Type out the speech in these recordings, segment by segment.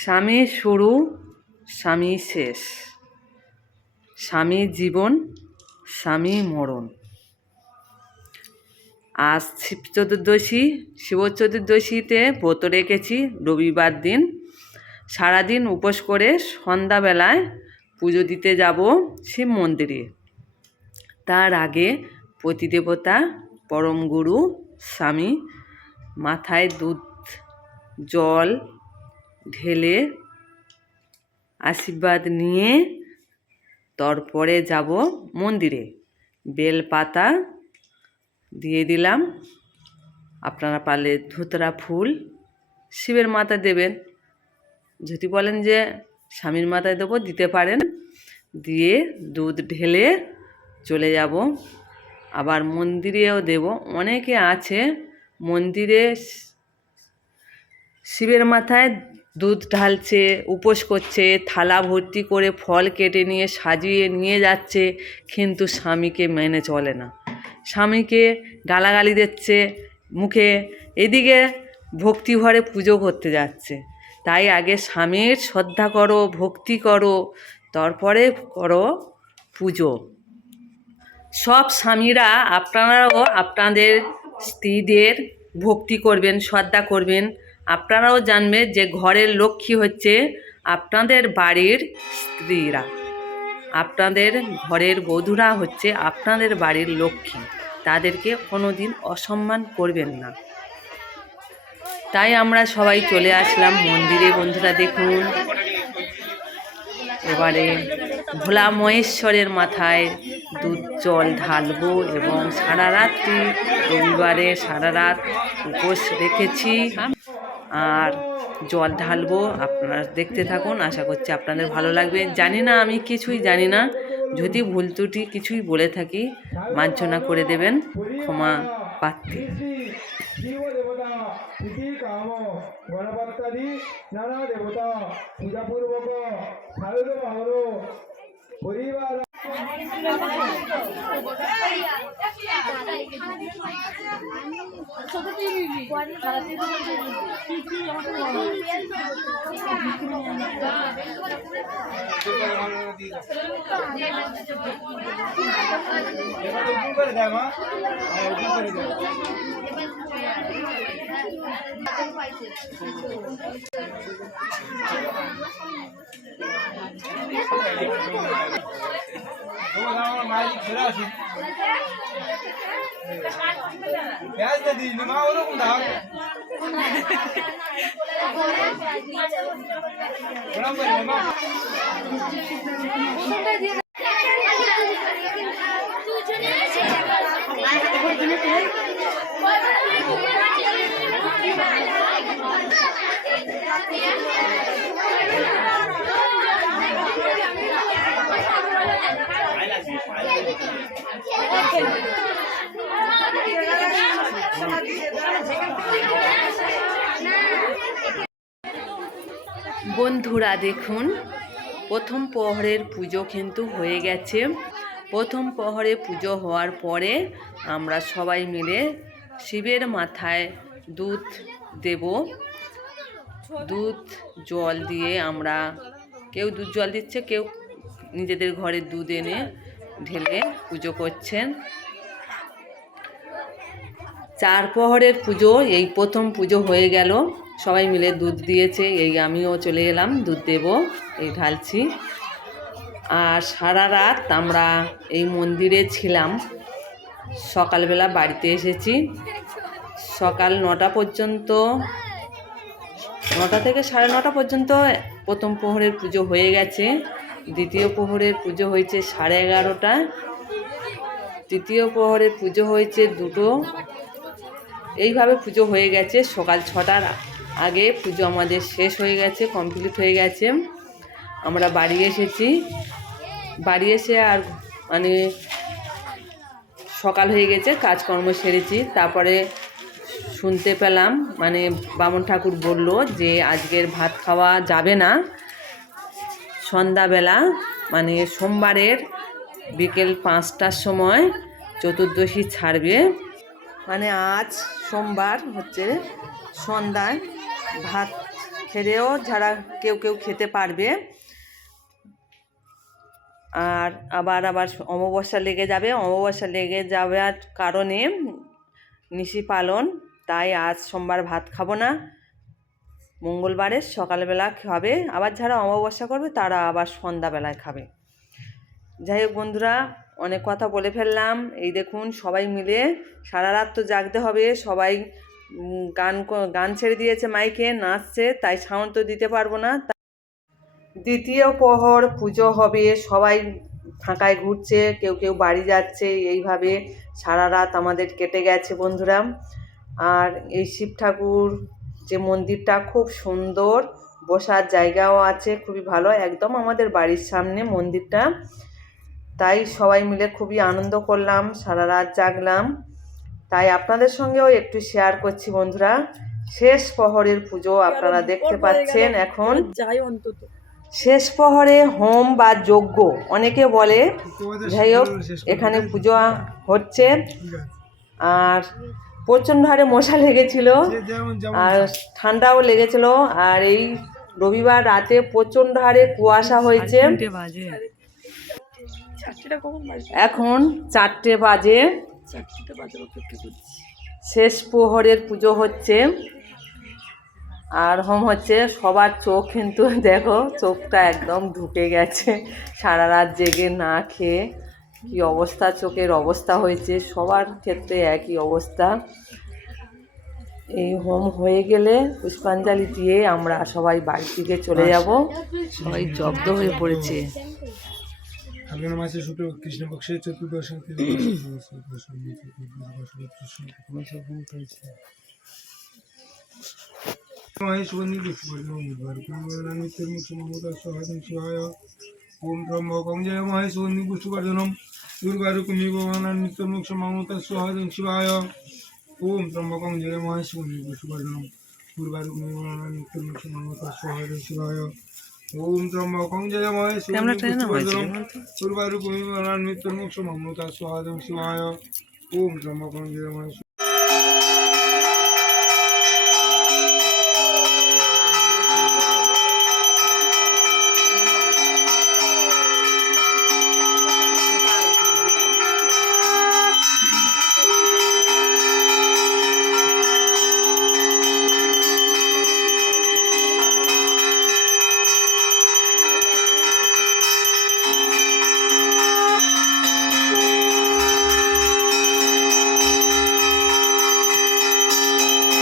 স্বামী শুরু, স্বামী শেষ, স্বামী জীবন, স্বামী মরণ। আজ শিব চতুর্দশীতে ব্রত রেখেছি রবিবার দিন। সারাদিন উপোস করে সন্ধ্যাবেলায় পুজো দিতে যাব শিব মন্দিরে। তার আগে পতিদেবতা পরম গুরু স্বামী মাথায় দুধ জল ঢেলে আশীর্বাদ নিয়ে তারপরে যাব মন্দিরে। বেলপাতা দিয়ে দিলাম, আপনারা পারলে ধুতরা ফুল শিবের মাথায় দেবেন, যদি বলেন যে স্বামীর মাথায় দেবো দিতে পারেন। দিয়ে দুধ ঢেলে চলে যাব। আবার মন্দিরেও দেব। অনেকে আছে মন্দিরে শিবের মাথায় দুধ ঢালছে, উপোস করছে, থালা ভর্তি করে ফল কেটে নিয়ে সাজিয়ে নিয়ে যাচ্ছে, কিন্তু স্বামীকে মেনে চলে না, স্বামীকে গালাগালি দিচ্ছে মুখে, এদিকে ভক্তিভরে পুজো করতে যাচ্ছে। তাই আগে স্বামীর শ্রদ্ধা করো, ভক্তি করো, তারপরে করো পুজো। সব স্বামীরা আপনারাও আপনাদের স্ত্রীদের ভক্তি করবেন, শ্রদ্ধা করবেন। আপনারাও জানবেন যে ঘরের লক্ষ্মী হচ্ছে আপনাদের বাড়ির স্ত্রীরা, আপনাদের ঘরের বধূরা হচ্ছে আপনাদের বাড়ির লক্ষ্মী। তাদেরকে কোনোদিন অসম্মান করবেন না। তাই আমরা সবাই চলে আসলাম মন্দিরে। বন্ধুরা দেখুন, এবারে ভোলা মহেশ্বরের মাথায় দুধ জল ঢালবো এবং সারা রাত্রি রবিবারে সারা রাত উপোস রেখেছি আর জল ঢালবো। আপনারা দেখতে থাকুন, আশা করছি আপনাদের ভালো লাগবে। জানি না, আমি কিছুই জানি না, যদি ভুল ত্রুটি কিছুই বলে থাকি মার্জনা করে দেবেন, ক্ষমা প্রার্থী। গণপত্যাদি নানা দেবতা পূজাপূর্বক সারদ মহল পরিবার বন্ধুরা দেখুন, প্রথম প্রহরের পুজো কিন্তু হয়ে গেছে। প্রথম প্রহরে পুজো হওয়ার পরে আমরা সবাই মিলে শিবের মাথায় দুধ দেব। দুধ জল দিয়ে আমরা, কেউ দুধ জল দিচ্ছে, কেউ নিজেদের ঘরে দুধ এনে ঢেলে পুজো করছেন। চার প্রহরের পুজো এই প্রথম পুজো হয়ে গেল, সবাই মিলে দুধ দিয়েছে, এই আমিও চলে এলাম দুধ দেব, এই ঢালছি। আর সারা রাত আমরা এই মন্দিরে ছিলাম, সকালবেলা বাড়িতে এসেছি। সকাল 9টা পর্যন্ত, 9টা থেকে 9:30 পর্যন্ত প্রথম প্রহরের পুজো হয়ে গেছে। দ্বিতীয় প্রহরের পুজো হয়েছে 11:30, তৃতীয় প্রহরের পুজো হয়েছে 2টো। এইভাবে পুজো হয়ে গেছে। সকাল 6টার আগে পুজো আমাদের শেষ হয়ে গেছে, কমপ্লিট হয়ে গেছে। আমরা বাড়ি এসেছি, বাড়ি এসে আর মানে সকাল হয়ে গেছে, কাজকর্ম সেরেছি। তারপরে শুনতে পেলাম, মানে বামুন ঠাকুর বলল যে আজকের ভাত খাওয়া যাবে না, সন্ধ্যাবেলা মানে সোমবারের বিকেল 5টার সময় চতুর্দশী ছাড়বে। মানে আজ সোমবার হচ্ছে, সন্ধ্যায় ভাত ছেড়েও যারা কেউ কেউ খেতে পারবে। আর আবার অমাবস্যা লেগে যাবে, অমাবস্যা লেগে যাওয়ার কারণে নিশি পালন, তাই আজ সোমবার ভাত খাবো না, মঙ্গলবারে সকালবেলা খাবে, আবার যারা অমাবস্যা করবে তারা আবার সন্ধ্যাবেলায় খাবে। যাই হোক বন্ধুরা, অনেক কথা বলে ফেললাম। এই দেখুন সবাই মিলে সারা রাত তো জাগতে হবে, সবাই গান ছেড়ে দিয়েছে, মাইকে নাচছে, তাই সাউন্ড তো দিতে পারবো না। দ্বিতীয় প্রহর পুজো হবে, সবাই ফাঁকায় ঘুরছে, কেউ কেউ বাড়ি যাচ্ছে, এইভাবে সারা রাত আমাদের কেটে গেছে বন্ধুরা। আর এই শিব ঠাকুর যে মন্দিরটা খুব সুন্দর, বসার জায়গাও আছে, খুবই ভালো, একদম আমাদের বাড়ির সামনে মন্দিরটা। তাই সবাই মিলে খুবই আনন্দ করলাম, সারা রাত জাগলাম, তাই আপনাদের সঙ্গেও একটু শেয়ার করছি বন্ধুরা। শেষ প্রহরের পুজো আপনারা দেখতে পাচ্ছেন। এখন শেষ প্রহরে হোম বা যজ্ঞ অনেকে বলে, যাই হোক এখানে পুজো হচ্ছে। আর প্রচণ্ড হারে মশা লেগেছিল আর ঠান্ডাও লেগেছিল। আর এই রবিবার রাতে প্রচণ্ড হারে কুয়াশা হয়েছে। এখন 4টে বাজে, শেষ প্রহরের পুজো হচ্ছে আর হোম হচ্ছে। সবার চোখ কিন্তু দেখো, চোখটা একদম ঢুকে গেছে, সারা রাত জেগে না খেয়ে কি অবস্থা, চোখের অবস্থা হয়েছে, সবার ক্ষেত্রে একই অবস্থা। এই হোম হয়ে গেলে পুষ্পাঞ্জলি দিয়ে আমরা সবাই বাড়ি থেকে চলে যাব। সবাই জব্দ হয়ে পড়েছে। মাসে শুক্র কৃষ্ণপক্ষে চতুর্দশ মহেশ শিবায় ওম ত্রম্বকং জয় মহেশ পুষ্টিবর্ধনম দুর্গারুকুমি ভবানান নিত্যমোক্ষ মমতা সোহাদং শিবায় ওম ত্রম্বকং জয় মহেশ পুষ্টিবর্ধনম দুর্গারুকুমি ভবানান নিত্যমোক্ষ মমতা সোহাদং শিবায় ওম ত্রম্বকং জয় মহেশ পুষ্টিবর্ধনম দুর্গারুকুমি ভবানান নিত্যমোক্ষ মমতা সোহাদং শিবায় ওম ত্রম্বকং জয় মহেশ।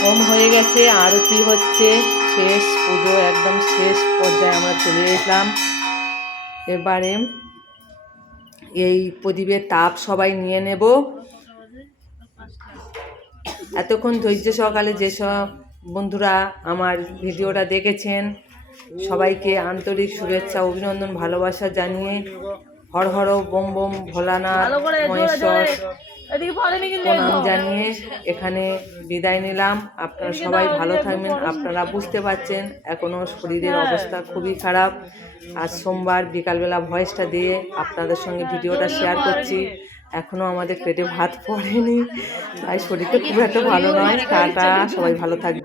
হোম হয়ে গেছে, আরতি হচ্ছে, শেষ পুজো একদম শেষ পর্যায়ে আমরা চলে এলাম। এবারে এই প্রদীপের তাপ সবাই নিয়ে নেব। এতক্ষণ ধৈর্য সহকারে যেসব বন্ধুরা আমার ভিডিওটা দেখেছেন, সবাইকে আন্তরিক শুভেচ্ছা, অভিনন্দন, ভালোবাসা জানিয়ে হর হর বোম বোম ভোলানাথ মহেশ্বর প্রণাম জানিয়ে এখানে বিদায় নিলাম। আপনারা সবাই ভালো থাকবেন। আপনারা বুঝতে পারছেন এখনও শরীরের অবস্থা খুবই খারাপ। আজ সোমবার বিকালবেলা ভয়েসটা দিয়ে আপনাদের সঙ্গে ভিডিওটা শেয়ার করছি। এখনও আমাদের পেটে ভাত পড়েনি, তাই শরীরটা খুব একটা ভালো নয়। টাটা, সবাই ভালো থাকবে।